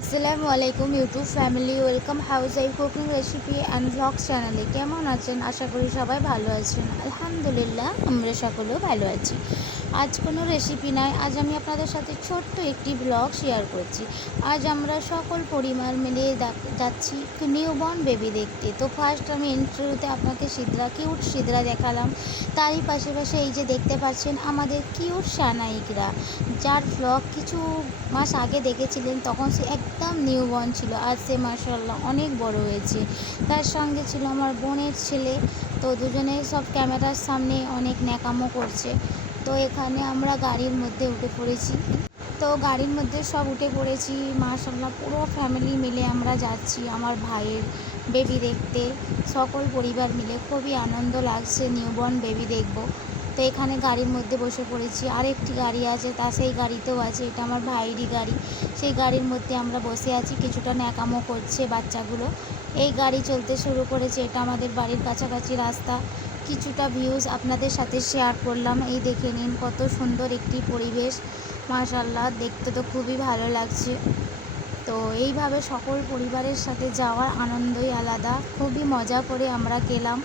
আসসালামু আলাইকুম YouTube family, welcome house wife cooking recipe and vlogs চ্যানেলে। কেমন আছেন? আশা করি সবাই ভালো আছেন। আলহামদুলিল্লাহ, আমরা সকলেও ভালো আছি। আজ কোনো রেসিপি নয়, আজ আমি আপনাদের সাথে ছোট্ট একটি ব্লগ শেয়ার করছি। আজ আমরা সকল পরিবার মিলে যাচ্ছি নিউবর্ন বেবি দেখতে। তো ফার্স্ট আমি ইন্টারভিউতে আপনাকে কিউট সিদরা দেখালাম। তারই পাশে এই যে দেখতে পাচ্ছেন আমাদের কিউট সানাইকরা, যার ব্লগ কিছু মাস আগে দেখেছিলেন, তখন সে একদম নিউবর্ন ছিল। আজ সে মাশাআল্লাহ অনেক বড় হয়েছে। তার সঙ্গে ছিল আমার বোনের ছেলে। তো দুজনে সব ক্যামেরার সামনে অনেক ন্যাকামো করছে। তো এখানে আমরা গাড়ির মধ্যে উঠে পড়েছি। তো গাড়ির মধ্যে সব উঠে পড়েছি, মাশাআল্লাহ পুরো ফ্যামিলি মিলে আমরা যাচ্ছি আমার ভাইয়ের বেবি দেখতে। সকল পরিবার মিলে খুবই আনন্দ লাগছে, নিউবর্ন বেবি দেখব। তো এখানে গাড়ির মধ্যে বসে পড়েছি। আরেকটি গাড়ি আছে, সেই গাড়িতেও আছে, এটা আমার ভাইয়েরই গাড়ি। সেই গাড়ির মধ্যে আমরা বসে আছি, কিছুটা ন্যাকামো করছে বাচ্চাগুলো। এই গাড়ি চলতে শুরু করেছে, এটা আমাদের বাড়ির কাছাকাছি রাস্তা। কিছুটা ভিউজ আপনাদের সাথে শেয়ার করলাম। এই দেখে নিন কত সুন্দর একটি পরিবেশ, মাশাআল্লাহ দেখতে তো খুবই ভালো লাগছে। তো এইভাবে সকল পরিবারের সাথে যাওয়ার আনন্দই আলাদা। খুবই মজা করে আমরা গেলাম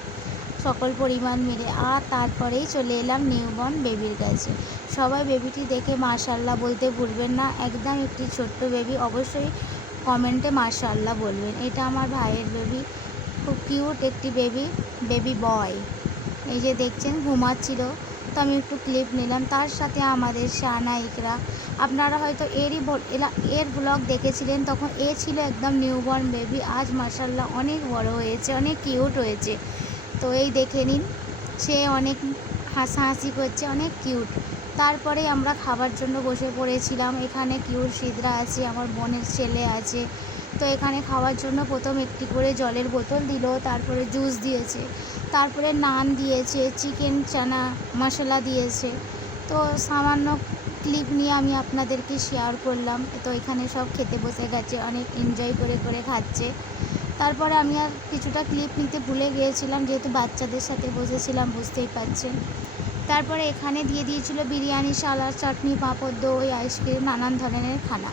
সকল পরিবার মিলে। আর তারপরেই চলে এলাম নিউবর্ন বেবির কাছে। সবাই বেবিটি দেখে মাশাআল্লাহ বলতে ভুলবেন না। একদম একটি ছোট্ট বেবি, অবশ্যই কমেন্টে মাশাআল্লাহ বলবেন। এটা আমার ভাইয়ের বেবি, খুব কিউট একটি বেবি, বেবি বয়। এই যে দেখছেন ঘুমাচ্ছিল, তো আমি একটু ক্লিপ নিলাম। তার সাথে আমাদের সানাইকরা, আপনারা হয়তো এর ব্লগ দেখেছিলেন, তখন ছিল একদম নিউবর্ন বেবি। আজ মাশাআল্লাহ অনেক বড় হয়েছে, অনেক কিউট হয়েছে। তো এই দেখে নিন, সে অনেক হাসাহাসি করছে, অনেক কিউট। তারপরে আমরা খাবার জন্য বসে পড়েছিলাম। এখানে কিউট সিদরা আছে, আমার বোনের ছেলে আছে। তো এখানে খাওয়ার জন্য প্রথম একটি করে জলের বোতল দিল, তারপরে জুস দিয়েছে, তারপরে নান দিয়েছে, চিকেন চানা মশলা দিয়েছে। তো সামান্য ক্লিপ নিয়ে আমি আপনাদেরকে শেয়ার করলাম। তো এখানে সব খেতে বসে গেছে, অনেক এনজয় করে করে খাচ্ছে। তারপরে আমি আর কিছুটা ক্লিপ নিতে ভুলে গিয়েছিলাম, যেহেতু বাচ্চাদের সাথে বসেছিলাম, বুঝতেই পারছেন। তারপরে এখানে দিয়ে দিয়েছিল বিরিয়ানি, সালাদ, চাটনি, পাঁপড়, দই, আইসক্রিম, নানান ধরনের খানা।